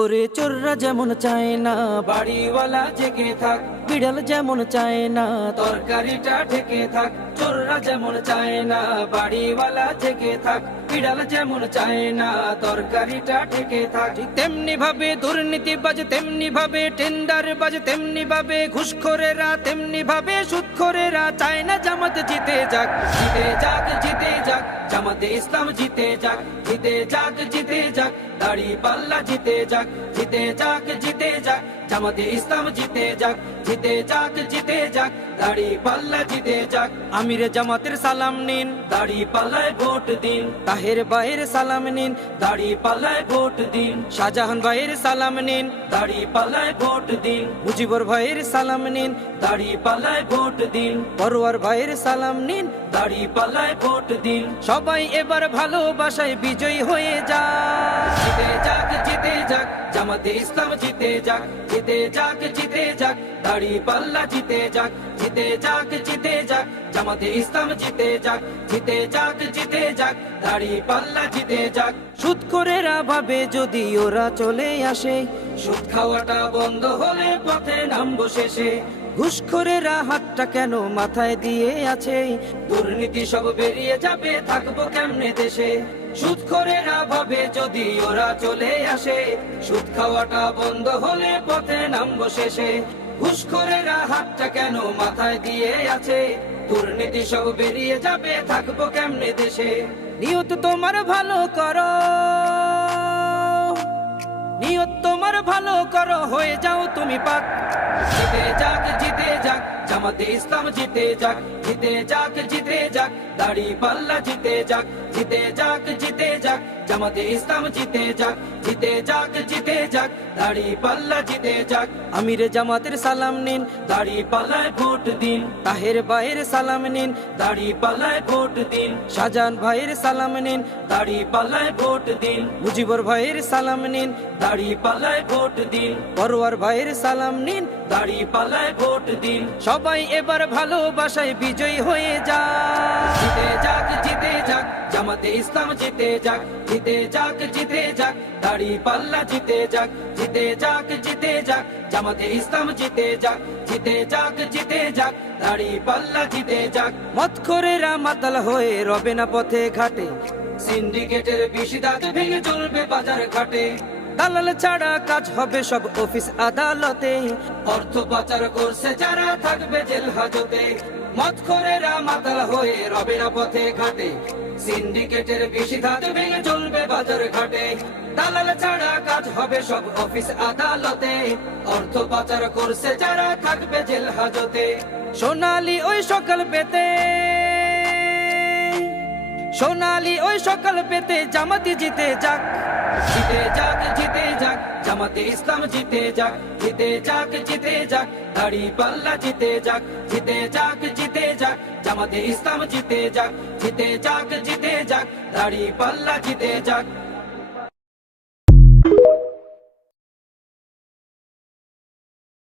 ওরে চোররা যেমন চায় না বাড়িওয়ালা জেগে থাক, বিড়াল যেমন চায় না তরকারিটা ঢেকে থাক। চোররা যেমন চায় না বাড়িওয়ালা জেগে থাক, বিড়াল যেমন চায় না তরকারিটা ঢেকে থাক। তেমনি ভাবে দুর্নীতিবাজ, তেমনি ভাবে টেন্ডার বাজ, তেমনি ভাবে ঘুষখোরেরা, তেমনি ভাবে সুদখোরেরা চায় না জামাত জিতে যাক। জিতে যাক, জিতে যাক, জামাতে ইসলাম জিতে যাক। জিতে যাক, জিতে যাক, দাড়ি পাল্লা জিতে যাক। জিতে যাক, জিতে যাক, জামাতে ইসলাম জিতে যাক। জিতে যাক, জিতে যাক, দাড়ি পাল্লা জিতে যাক। আমির জামাতের সালাম নিন, দাড়ি পাল্লায় ভোট দিন। তাহের ভাইয়ের সালাম নিন, দাড়ি পাল্লায় ভোট দিন। শাহজাহান ভাইয়ের সালাম নিন, দাড়ি পাল্লায় ভোট দিন। মুজিবুর ভাইয়ের সালাম নিন, দাড়ি পাল্লায় ভোট দিন। পরোয়ার ভাইয়ের সালাম নিন, দাড়ি পাল্লায় ভোট দিন। সবাই এবার ভালোবাসায় বিজয়ী হয়ে যাক। জিতে যাক, জিতে যাক, জামাতে ইসলাম জিতে যাক। জিতে যাক, জিতে যাক, দাড়ি পাল্লা জিতে যাক। জিতে যাক, জিতে যাক, জামাতে ইসলাম জিতে যাক। জিতে যাক, জিতে যাক, দাড়ি পাল্লা জিতে যাক। সুদখোরেরা ভাবে যদি ওরা চলে আসে, সুদ খাওয়াটা বন্ধ হলে পথে নামবো শেষে। ঘুষখোরেরা হাতটা কেন মাথায় দিয়ে আছে, দুর্নীতি সব বেরিয়ে যাবে, থাকবো কেমনে দেশে। সুদখোরেরা ভাবে যদি ওরা চলে আসে, সুদ খাওয়াটা বন্ধ হলে পথে নামবো শেষে। ঘুষখোরেরা হাতটা কেন মাথায় দিয়ে আছে, দুর্নীতি সব বেরিয়ে যাবে, থাকবো কেমনে দেশে। নিয়ত তোমার ভালো করো, নিয়ত তোমার ভালো করো, হয়ে যাও তুমি পাক। জিতে যাক, জিতে যাক, জামাতে ইসলাম জিতে যাক। জিতে যাক, জিতে যাক, দাড়ি পাল্লা জিতে যাক। জিতে যাক, জিতে যাক, জামাতে ইসলাম জিতে যাক। জিতে যাক, জিতে যাক, দাড়ি পাল্লা জিতে যাক। আমির জামাতের সালাম নিন, দাড়ি পাল্লায় ভোট দিন। তাহের ভাইয়ের সালাম নিন, দাড়ি পাল্লায় ভোট দিন। শাহজাহান ভাইয়ের সালাম নিন, দাড়ি পাল্লায় ভোট দিন। মুজিবুর ভাইয়ের সালাম নিন, দাড়ি পাল্লায় ভোট দিন। পরোয়ার ভাইয়ের সালাম নিন, দাড়ি পাল্লায় ভোট দিন। সবাই এবার ভালোবাসায় বিজয়ী হয়ে যাক। জিতে যাক, জিতে যাক, জামাতে ইসলাম জিতে যাক। জিতে যাক, জিতে যাক, দাড়ি পাল্লা জিতে যাক। জিতে যাক, জিতে যাক, জামাতে ইসলাম জিতে যাক। জিতে যাক, জিতে যাক, দাড়ি পাল্লা জিতে যাক। মদখোরেরা মাতাল হয়ে রবে না পথে ঘাটে, সিন্ডিকেটের বিশিদাত ভেঙে চলবে বাজার ঘাটে। দালাল ছাড়া কাজ হবে সব অফিস আদালতে, অর্থ পাচার করছে যারা থাকবে জেল হাজতে। মদখোরেরা মাতাল হয়ে রবে না পথে ঘাটে, সিন্ডিকেটের বিশিদাত ভেঙে চলবে বাজার ঘাটে। দালাল ছাড়া কাজ হবে সব অফিস আদালতে, অর্থ পাচার করছে যারা থাকবে জেল হাজতে। সোনালি ওই সকাল পেতে, সোনালি ওই সকাল পেতে জামাতে জিতে যাক। জিতে যাক, জিতে যাক, জামাতে ইসলাম জিতে যাক। জিতে যাক, জিতে যাক, দাড়ি পাল্লা জিতে যাক। জিতে যাক, জিতে যাক, জামাতে ইসলাম জিতে যাক। জিতে যাক, জিতে যাক, দাড়ি পাল্লা জিতে যাক।